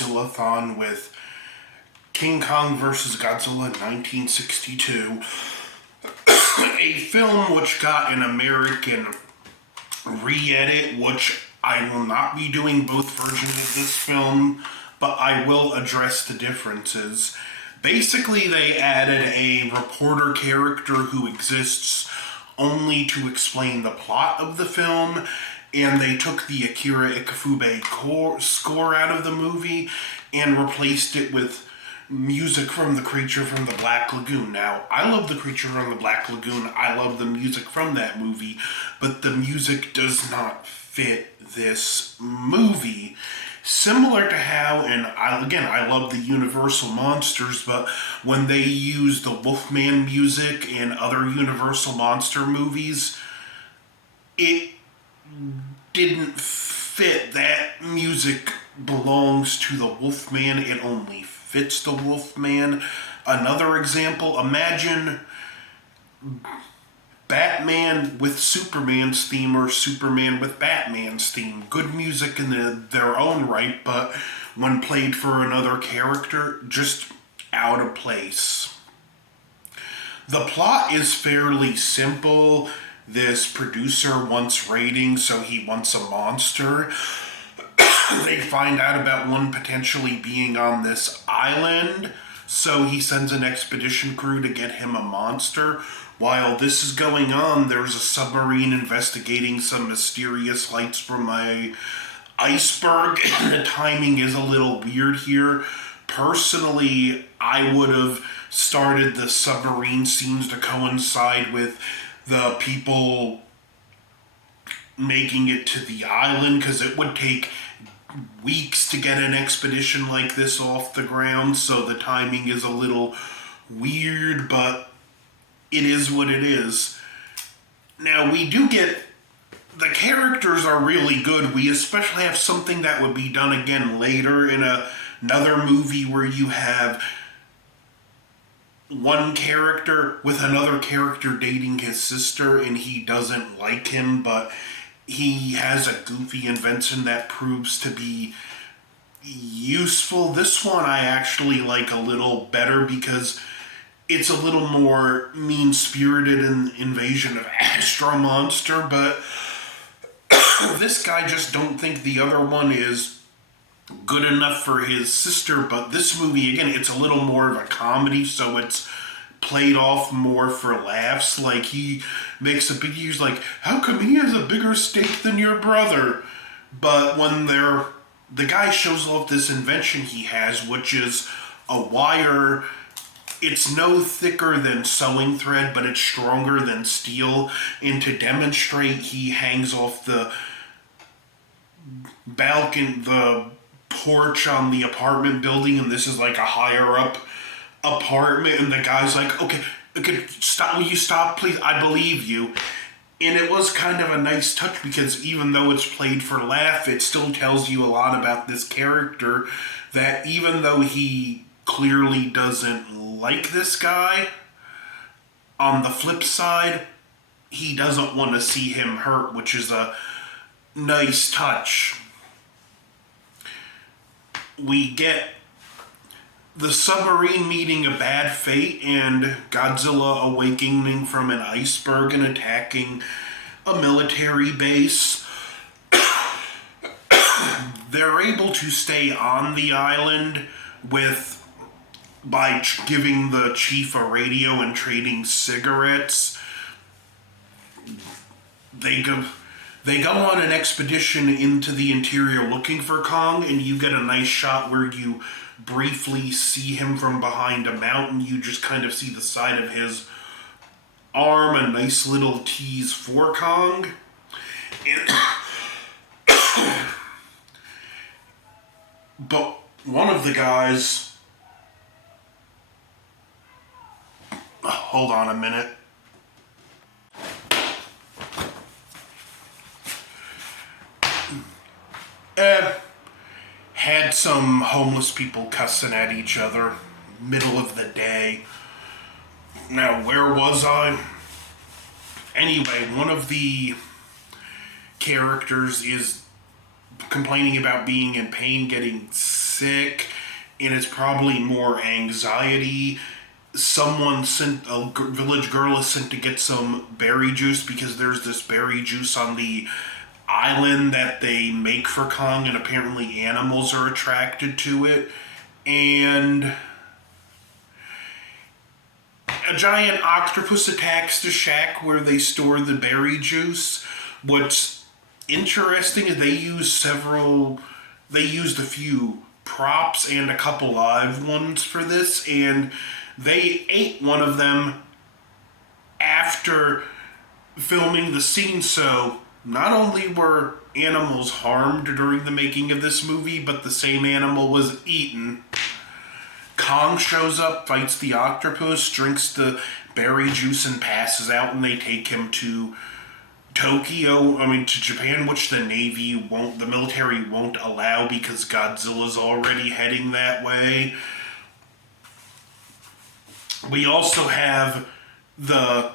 Godzillathon with King Kong vs. Godzilla 1962. A film which got an American re-edit, which I will not be doing both versions of this film, but I will address the differences. Basically, they added a reporter character who exists only to explain the plot of the film, and they took the Akira Ifukube score out of the movie and replaced it with music from The Creature from the Black Lagoon. Now, I love The Creature from the Black Lagoon. I love the music from that movie, but the music does not fit this movie. Similar to how, and I love the Universal monsters, but when they use the Wolfman music in other Universal monster movies, it didn't fit. That music belongs to the Wolfman. It only fits the Wolfman. Another example, imagine Batman with Superman's theme or Superman with Batman's theme. Good music in their own right, but when played for another character, just out of place. The plot is fairly simple. This producer wants ratings, so he wants a monster. They find out about one potentially being on this island, so he sends an expedition crew to get him a monster. While this is going on, there's a submarine investigating some mysterious lights from an iceberg, and the timing is a little weird here. Personally, I would have started the submarine scenes to coincide with the people making it to the island, because it would take weeks to get an expedition like this off the ground, so the timing is a little weird, but it is what it is. Now, we do get, the characters are really good. We especially have something that would be done again later in another movie where you have one character with another character dating his sister, and he doesn't like him, but he has a goofy invention that proves to be useful. This one I actually like a little better because it's a little more mean-spirited in Invasion of Astro Monster, but this guy just don't think the other one is good enough for his sister. But this movie, again, it's a little more of a comedy, so it's played off more for laughs. Like, he makes he's like, how come he has a bigger stake than your brother? But when the guy shows off this invention he has, which is a wire. It's no thicker than sewing thread, but it's stronger than steel. And to demonstrate, he hangs off the balcony, the porch on the apartment building, and this is like a higher up apartment, and the guy's like, okay, stop, will you stop, please? I believe you. And it was kind of a nice touch, because even though it's played for laugh, it still tells you a lot about this character, that even though he clearly doesn't like this guy, on the flip side, he doesn't want to see him hurt, which is a nice touch. We get the submarine meeting a bad fate, and Godzilla awakening from an iceberg and attacking a military base. They're able to stay on the island by giving the chief a radio and trading cigarettes. They go on an expedition into the interior looking for Kong, and you get a nice shot where you briefly see him from behind a mountain. You just kind of see the side of his arm, a nice little tease for Kong. But one of the guys... Hold on a minute. Had some homeless people cussing at each other, middle of the day. Now, where was I? Anyway, one of the characters is complaining about being in pain, getting sick sick, and it's probably more anxiety. Someone sent, a village girl is sent to get some berry juice because there's this berry juice on the island that they make for Kong, and apparently animals are attracted to it. And a giant octopus attacks the shack where they store the berry juice. What's interesting is they used a few props and a couple live ones for this, and they ate one of them after filming the scene. So not only were animals harmed during the making of this movie, but the same animal was eaten. Kong shows up, fights the octopus, drinks the berry juice, and passes out, and they take him to to Japan, which the military won't allow because Godzilla's already heading that way. We also have the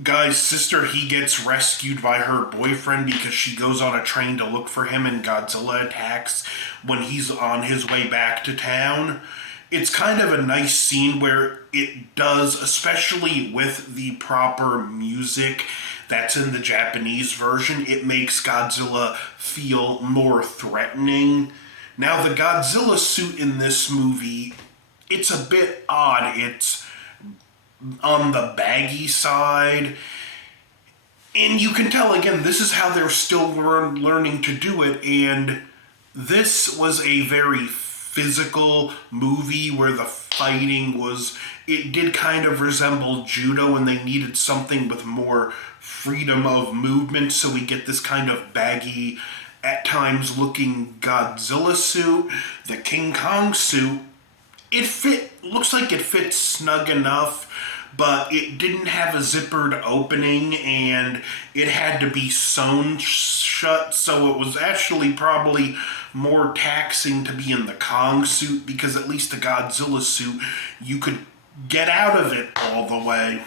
guy's sister. He gets rescued by her boyfriend because she goes on a train to look for him, and Godzilla attacks when he's on his way back to town. It's kind of a nice scene where it does, especially with the proper music that's in the Japanese version, it makes Godzilla feel more threatening. Now, the Godzilla suit in this movie, it's a bit odd. It's on the baggy side. And you can tell, again, this is how they're still learning to do it. And this was a very physical movie where the fighting it did kind of resemble judo, and they needed something with more freedom of movement. So we get this kind of baggy, at times looking Godzilla suit. The King Kong suit, looks like it fits snug enough, but it didn't have a zippered opening, and it had to be sewn shut, so it was actually probably more taxing to be in the Kong suit, because at least the Godzilla suit, you could get out of it all the way.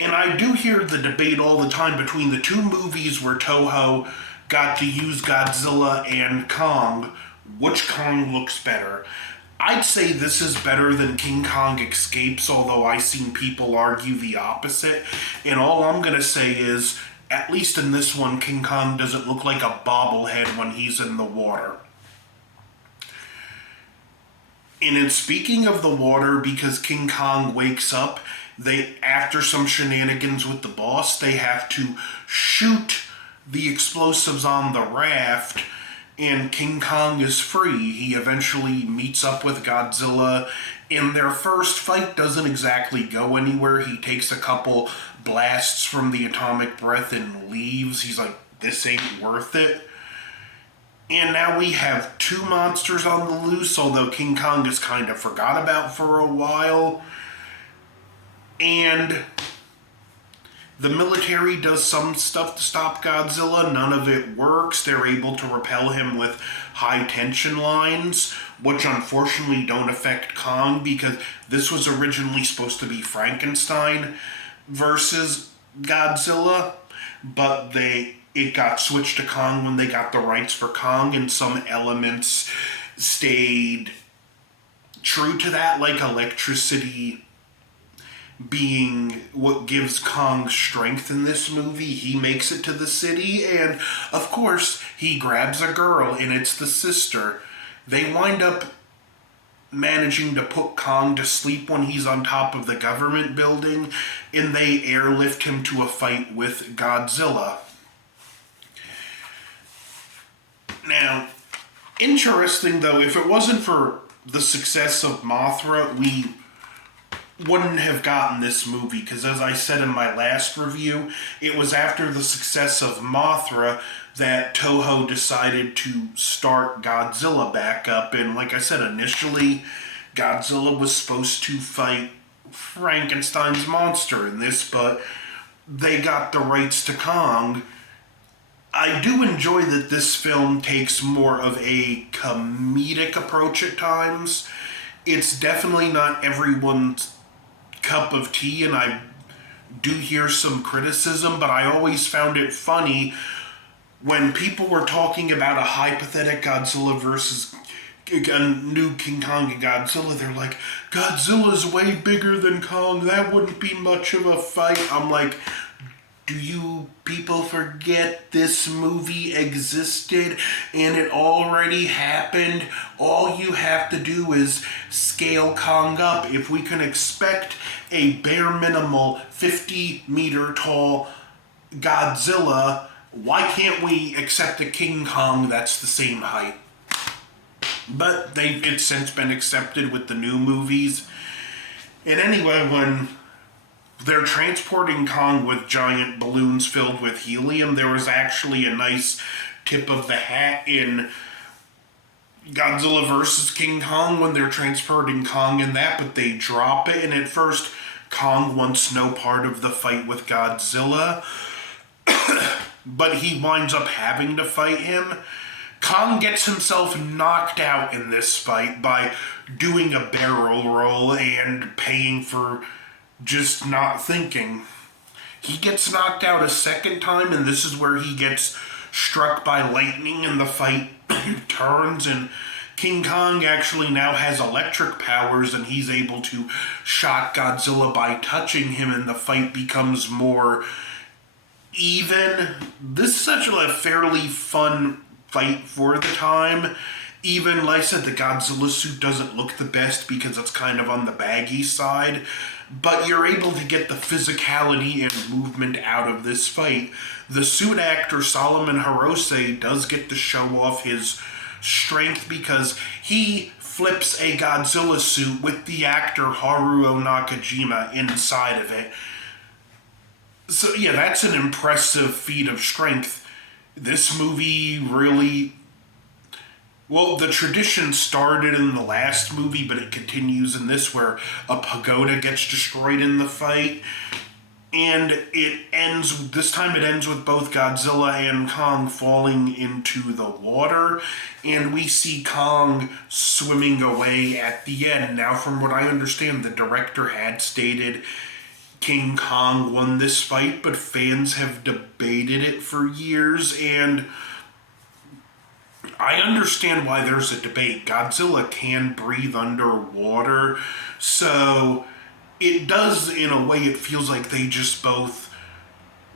And I do hear the debate all the time between the two movies where Toho got to use Godzilla and Kong, which Kong looks better. I'd say this is better than King Kong Escapes, although I've seen people argue the opposite. And all I'm going to say is, at least in this one, King Kong doesn't look like a bobblehead when he's in the water. And in speaking of the water, because King Kong wakes up, after some shenanigans with the boss, they have to shoot the explosives on the raft, and King Kong is free. He eventually meets up with Godzilla, and their first fight doesn't exactly go anywhere. He takes a couple blasts from the atomic breath and leaves. He's like, this ain't worth it. And now we have two monsters on the loose, although King Kong is kind of forgot about for a while. And the military does some stuff to stop Godzilla. None of it works. They're able to repel him with high tension lines, which unfortunately don't affect Kong, because this was originally supposed to be Frankenstein versus Godzilla, but it got switched to Kong when they got the rights for Kong, and some elements stayed true to that, like electricity being what gives Kong strength in this movie. He makes it to the city, and of course he grabs a girl, and it's the sister. They wind up managing to put Kong to sleep when he's on top of the government building, and they airlift him to a fight with Godzilla. Now, interesting though, if it wasn't for the success of Mothra, we wouldn't have gotten this movie, because as I said in my last review, it was after the success of Mothra that Toho decided to start Godzilla back up. And like I said, initially Godzilla was supposed to fight Frankenstein's monster in this, but they got the rights to Kong. I do enjoy that this film takes more of a comedic approach at times. It's definitely not everyone's cup of tea, and I do hear some criticism, but I always found it funny when people were talking about a hypothetical Godzilla versus a new King Kong and Godzilla, they're like, Godzilla's way bigger than Kong, that wouldn't be much of a fight. I'm like, do you people forget this movie existed and it already happened? All you have to do is scale Kong up. If we can expect a bare minimal 50-meter tall Godzilla, why can't we accept a King Kong that's the same height? But it's since been accepted with the new movies. And anyway, when they're transporting Kong with giant balloons filled with helium, there was actually a nice tip of the hat in Godzilla vs. King Kong when they're transporting Kong in that, but they drop it, and at first Kong wants no part of the fight with Godzilla, but he winds up having to fight him. Kong gets himself knocked out in this fight by doing a barrel roll and paying for just not thinking. He gets knocked out a second time, and this is where he gets struck by lightning and the fight turns, and King Kong actually now has electric powers and he's able to shock Godzilla by touching him, and the fight becomes more even. This is actually a fairly fun fight for the time. Even, like I said, the Godzilla suit doesn't look the best because it's kind of on the baggy side, but you're able to get the physicality and movement out of this fight. The suit actor Solomon Hirose does get to show off his strength because he flips a Godzilla suit with the actor Haruo Nakajima inside of it. So yeah, that's an impressive feat of strength. This movie really... Well, the tradition started in the last movie, but it continues in this, where a pagoda gets destroyed in the fight. And this time it ends with both Godzilla and Kong falling into the water. And we see Kong swimming away at the end. Now, from what I understand, the director had stated King Kong won this fight, but fans have debated it for years, and I understand why there's a debate. Godzilla can breathe underwater, so it does, in a way, it feels like they just both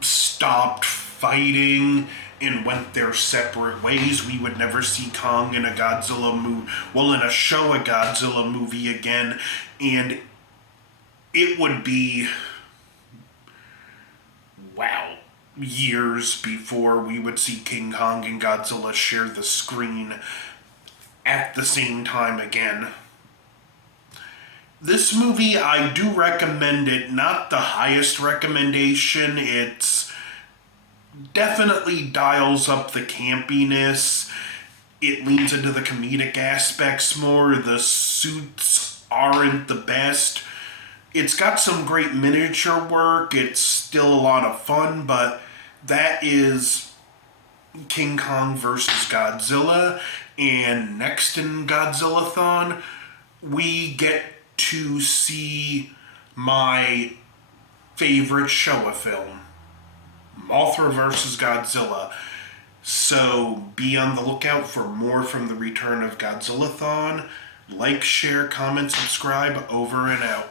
stopped fighting and went their separate ways. We would never see Kong in a Godzilla movie, in a Showa Godzilla movie again, and it would be, years before we would see King Kong and Godzilla share the screen at the same time again. This movie, I do recommend it. Not the highest recommendation. It's definitely dials up the campiness. It leans into the comedic aspects more. The suits aren't the best. It's got some great miniature work. It's still a lot of fun, but that is King Kong versus Godzilla. And next in Godzillathon, we get to see my favorite Showa film, Mothra vs. Godzilla. So be on the lookout for more from the return of Godzillathon. Like, share, comment, subscribe. Over and out.